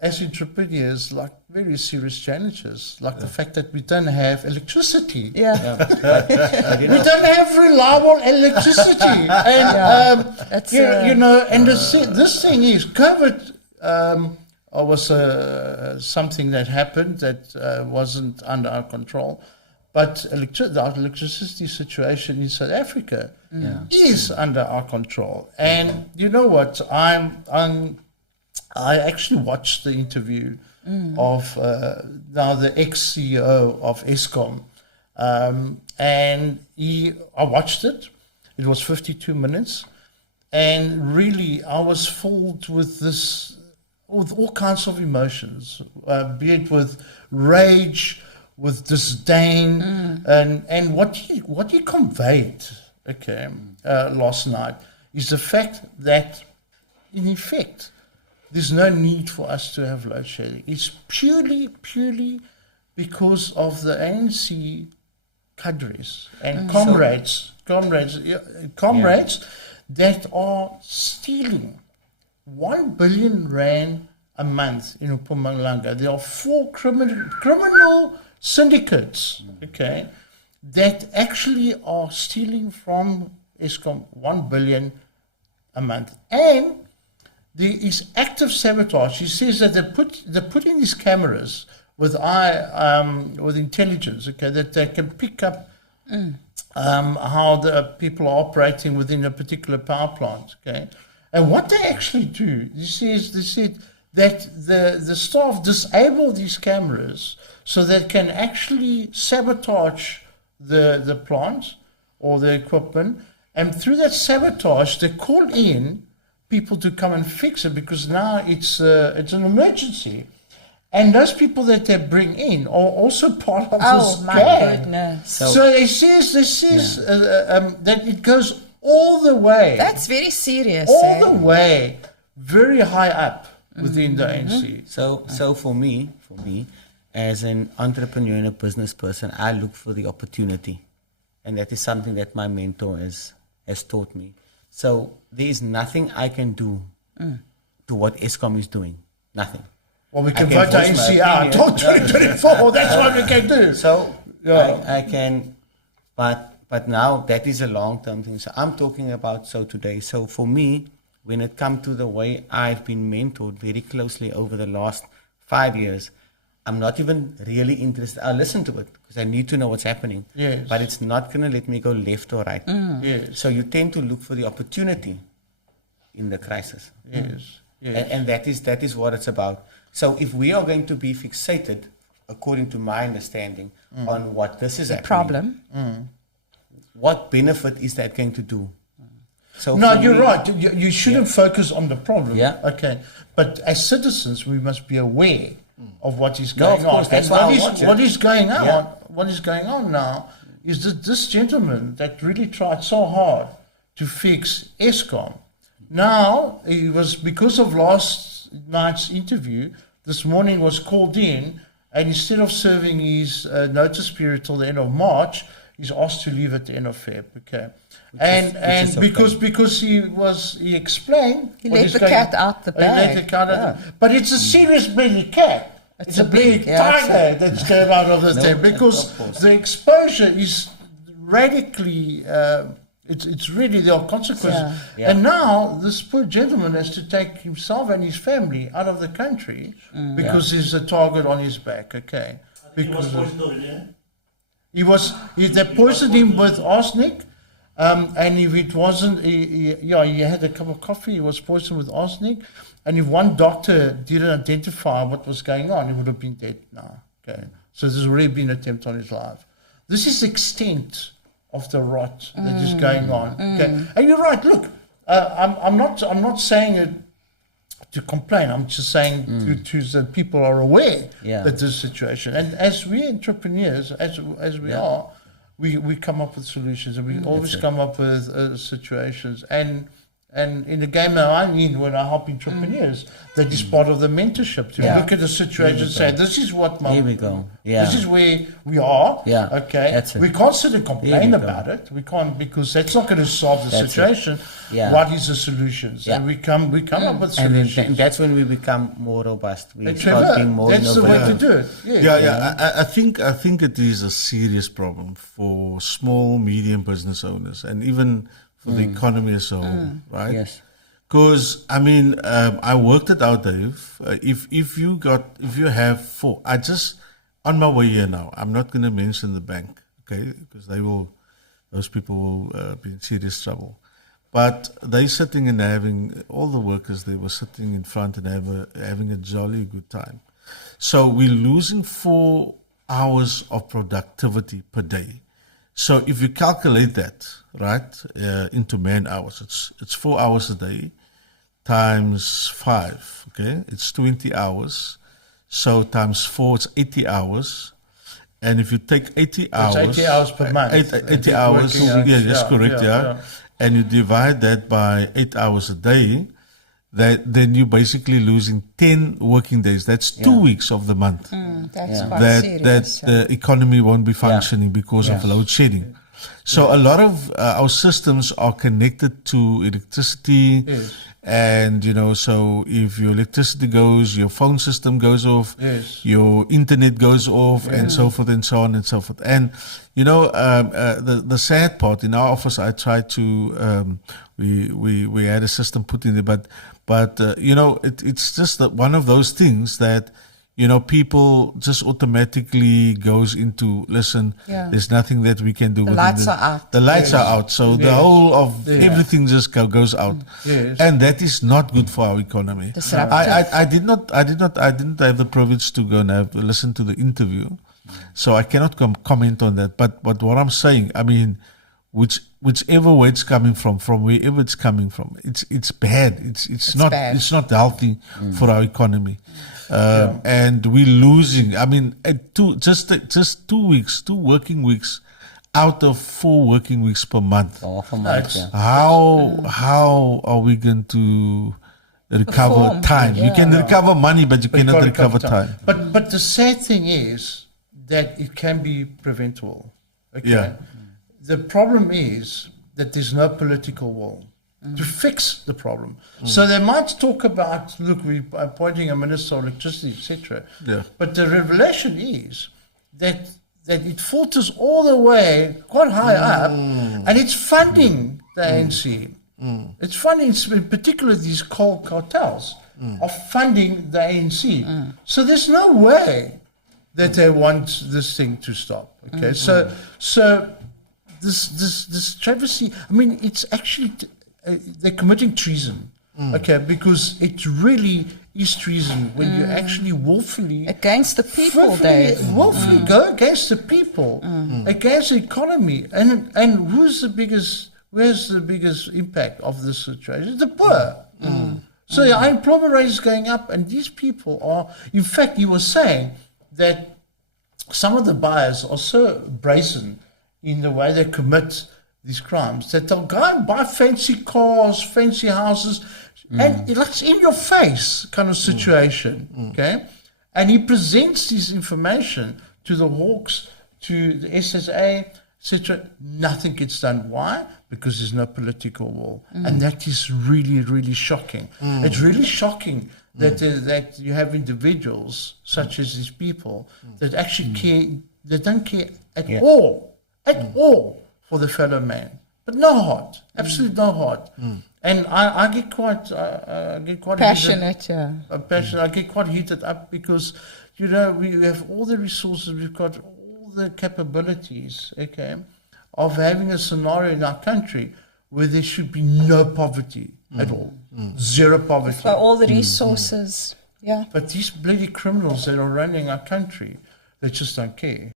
as entrepreneurs, like very serious challenges, like the fact that we don't have electricity. Yeah. We don't have reliable electricity. And, That's, and this thing is COVID. Was something that happened that wasn't under our control. But the electricity situation in South Africa is under our control. And you know what? I actually watched the interview of now the ex-CEO of Eskom. And I watched it. It was 52 minutes. And really, I was filled with all kinds of emotions, be it with rage, with disdain, and what he conveyed, last night is the fact that, in effect, there's no need for us to have load shedding. It's purely because of the ANC cadres and comrades that are stealing 1 billion rand a month in Mpumalanga. There are 4 criminal syndicates, that actually are stealing from Eskom 1 billion a month. And there is active sabotage. He says that they're putting these cameras with intelligence, that they can pick up how the people are operating within a particular power plant, And what they actually do, they said that the staff disable these cameras so they can actually sabotage the plant or the equipment. And through that sabotage, they call in people to come and fix it because now it's an emergency. And those people that they bring in are also part of this my gang. goodness. So it says that it goes all the way. That's very serious. All the way, very high up within the ANC. So for me, as an entrepreneur and a business person, I look for the opportunity. And that is something that my mentor has taught me. So there is nothing I can do to what Eskom is doing. Nothing. Well, we can vote ANC out until 2024. That's what we can do. So I can, but now that is a long-term thing. So I'm talking about today. So for me, when it comes to the way I've been mentored very closely over the last 5 years, I'm not even really interested. I'll listen to it because I need to know what's happening. Yes. But it's not going to let me go left or right. Yes. So you tend to look for the opportunity in the crisis. Yes. And that is what it's about. So if we are going to be fixated, according to my understanding, on what this is happening, problem, what benefit is that going to do? So no, you're right. You shouldn't focus on the problem. Yeah. Okay. But as citizens, we must be aware of what is going of course, on. that's And what is going on? Yeah. What is going on now is that this gentleman that really tried so hard to fix Eskom. Now it was because of last night's interview. This morning was called in, and instead of serving his notice period till the end of March, he's asked to leave at the end of Feb. Okay. And because he explained he let the cat out the bag. But it's a serious belly cat. It's a big tiger that's came out of the thing because the exposure is radically. It's really there are consequences. Yeah. And now this poor gentleman has to take himself and his family out of the country because there's a target on his back. Okay. Because he was poisoned already. They poisoned him with arsenic, and if it wasn't, he had a cup of coffee, he was poisoned with arsenic, and if one doctor didn't identify what was going on, he would have been dead now. Okay, so there's already been an attempt on his life. This is the extent of the rot that is going on. Okay, and you're right. Look, I'm not saying it to complain. I'm just saying to that people are aware that this situation. And as we entrepreneurs, as we are, we come up with solutions, and we always come up with situations. And And in the game that I'm in, when I help entrepreneurs, that is part of the mentorship to look at the situation and say, this is what Here we go. Yeah. this is where we are. Yeah, Okay. that's it. We can't sit and complain Here we go. about it. We can't, because that's not going to solve the That's it. situation. Yeah. What is the solutions? Yeah. And we come up with And solutions. then that's when we become more robust. We And start Trevor, being more that's the way innovative. to do it. Yes. Yeah. I think it is a serious problem for small, medium business owners, and even for the economy as a whole, right? Yes. Because I mean, I worked it out, Dave. If you have four, I just on my way here now. I'm not going to mention the bank, okay? Because those people will be in serious trouble. But they sitting and having all the workers. They were sitting in front and having a jolly good time. So we're losing 4 hours of productivity per day. So if you calculate that, right, into man hours, it's 4 hours a day times 5, okay? It's 20 hours. So times 4, it's 80 hours. And if you take 80 hours... It's 80 hours per month. 80 hours, that's correct, yeah. And you divide that by 8 hours a day, then you're basically losing 10 working days. That's 2 weeks of the month. That's quite That serious. the economy won't be functioning because of load shedding. So a lot of our systems are connected to electricity, and so if your electricity goes, your phone system goes off, your internet goes off, and so forth and so on and so forth. And the sad part in our office, I tried to we had a system put in there, but it's just that one of those things that people just automatically goes into, listen, there's nothing that we can do. The lights are out. The lights are out. So the whole of everything just goes out. And that is not good for our economy. Disruptive. I didn't have the privilege to go and listen to the interview. So I cannot comment on that. But what I'm saying, I mean, whichever way it's coming from wherever it's coming from, it's bad. It's not bad. It's not healthy for our economy. And we're losing. I mean, just 2 working weeks out of 4 working weeks per month. How are we going to recover time? You can recover money, but you cannot recover time. But the sad thing is that it can be preventable. Okay? Yeah. The problem is that there's no political will to fix the problem. So they might talk about, look, we're appointing a minister of electricity, etc. Yeah. But the revelation is that it filters all the way quite high up, and it's funding the ANC. It's funding, in particular, these coal cartels are funding the ANC. So there's no way that they want this thing to stop. Okay, so this travesty. I mean, it's actually they're committing treason. Okay, because it really is treason when you actually willfully Against the people, Dave. willfully go against the people, against the economy, and where's the biggest impact of this situation? The poor. So the unemployment rate is going up, and these people are. In fact, he was saying that some of the buyers are so brazen in the way they commit these crimes that they'll go and buy fancy cars, fancy houses, and it's in your face kind of situation. Okay, and he presents this information to the Hawks, to the SSA, etc. Nothing gets done. Why? Because there's no political will, and that is really, really shocking. It's really shocking that you have individuals such as these people that actually care. They don't care at all for the fellow man, but no heart, absolutely no heart. And I get quite Passionate, passionate. I get quite heated up because we have all the resources, we've got all the capabilities, okay, of having a scenario in our country where there should be no poverty at all, zero poverty. For all the resources, But these bloody criminals that are running our country, they just don't care.